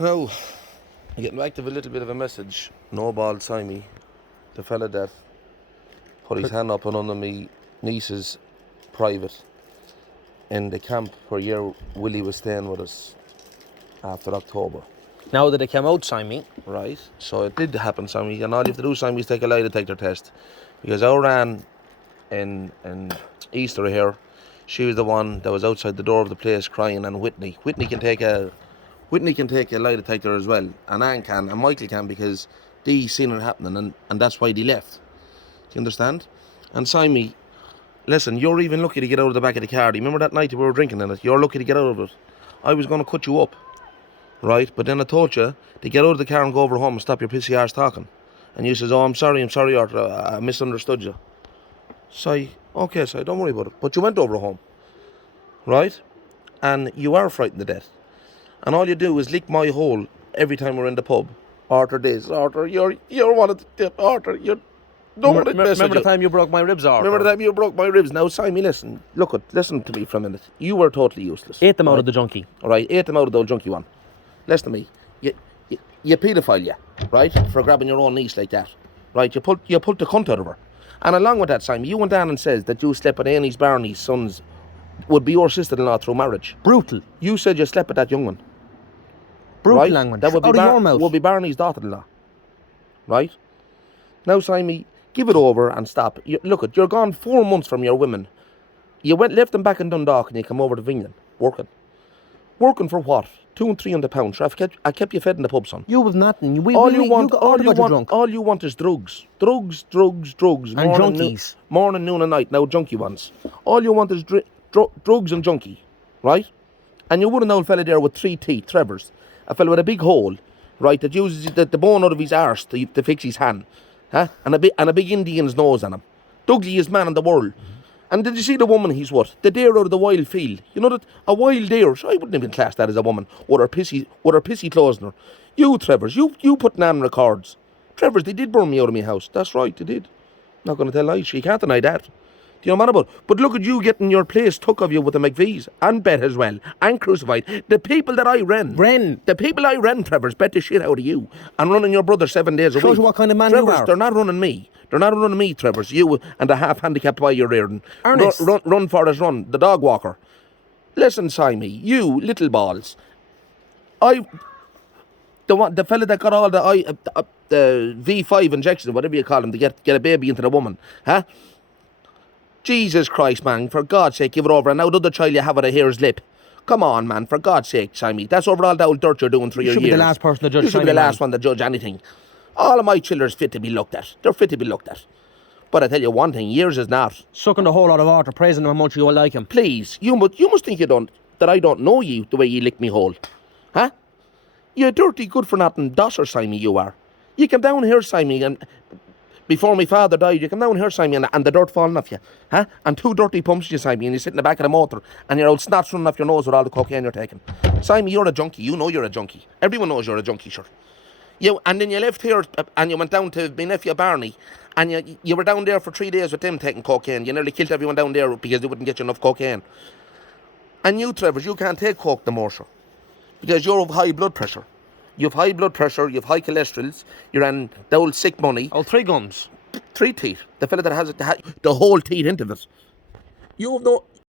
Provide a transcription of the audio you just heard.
Now, getting back to a little bit of a message. No ball Simey, the fella that put his hand up and under me niece's private in the camp where year Willie was staying with us after October. Now that it came out, Simey. Right, so it did happen, Simey, and all you have to do, Simey, is take a lie detector test. Because our Anne in Easter here, she was the one that was outside the door of the place crying, and Whitney can take a lie detector as well, and Anne can, and Michael can, because they seen it happening, and that's why they left. Do you understand? And Simey, listen, you're even lucky to get out of the back of the car. Do you remember that night we were drinking in it? You're lucky to get out of it. I was going to cut you up, right? But then I told you to get out of the car and go over home and stop your pissy arse talking. And you says, oh, I'm sorry, Arthur, I misunderstood you. So, okay, so don't worry about it. But you went over home, right? And you are frightened to death. And all you do is lick my hole every time we're in the pub. Arthur this, Arthur, you're one of the tip, Arthur, you're... Remember the time you broke my ribs, Arthur? Remember the time you broke my ribs? Now, Simon, listen. Listen to me for a minute. You were totally useless. Ate them out of the junkie. All right, ate them out of the old junkie one. Listen to me. You paedophile, yeah, right? For grabbing your own niece like that. Right, you pulled the cunt out of her. And along with that, Simon, you went down and says that you slept with Amy's Barney's sons would be your sister-in-law through marriage. Brutal. You said you slept with that young one. Brutal right? language. That would be, out of your mouth. would be Barney's daughter-in-law. Right? Now, Simon, give it over and stop. Look, you're gone 4 months from your women. You left them back in Dundalk and you come over to Vinland, working. Working for what? £200 and £300. Sure, I kept you fed in the pub, son. You have nothing. All you want is drugs. Drugs. And junkies. Morning, noon and night. Now, junkie ones. All you want is drugs and junkie, right? And you would an old fella there with 3 teeth, Trevor's. A fella with a big hole, right, that uses the bone out of his arse to fix his hand. Huh? And a big Indian's nose on him. Dougliest man in the world. And did you see the woman he's what? The deer out of the wild field. You know that a wild deer, so I wouldn't even class that as a woman, with her pissy clothes on her. You, Trevors, you put on records. Trevors, they did burn me out of my house. That's right, they did. Not going to tell lies, you can't deny that. Do you know what I'm about? But look at you getting your place took of you with the McVees, and Bet as well, and Crucified. The people that I ran. The people I ran, Trevors, bet the shit out of you. And running your brother 7 days a week. Shows you what kind of man Trevors, you are. they're not running me. They're not running me, Trevors. You and the half-handicapped boy you're rearing. Ernest. Run, Forrest, run. The dog walker. Listen, Simey, you little balls. The fella that got all the V5 injections, whatever you call them, to get a baby into the woman, huh? Jesus Christ, man, for God's sake, give it over. And now the other child you have with a hare's lip. Come on, man, for God's sake, Simey. That's over all the old dirt you're doing through your years. You should be the last person to judge. You should be the last one to judge anything. All of my children's fit to be looked at. They're fit to be looked at. But I tell you one thing, yours is not. Sucking the whole lot of Arthur, praising him how much you all like him. Please, you must think that I don't know you the way you lick me hole. Huh? You dirty good-for-nothing dosser, Simey, you are. You come down here, Simey, and before my father died, you come down here, Simey, and the dirt falling off you. Huh? And 2 dirty pumps you, Simey, and you sit in the back of the motor, and your old snots running off your nose with all the cocaine you're taking. Simey, you're a junkie. You know you're a junkie. Everyone knows you're a junkie, sure. And then you left here and you went down to my nephew Barney, and you were down there for 3 days with them taking cocaine. You nearly killed everyone down there because they wouldn't get you enough cocaine. And you, Trevors, you can't take coke no more, sure, because you're of high blood pressure. You have high blood pressure, you have high cholesterols, you're on the old sick money. Oh, 3 gums. 3 teeth. The fella that has the whole teeth into it. You have no...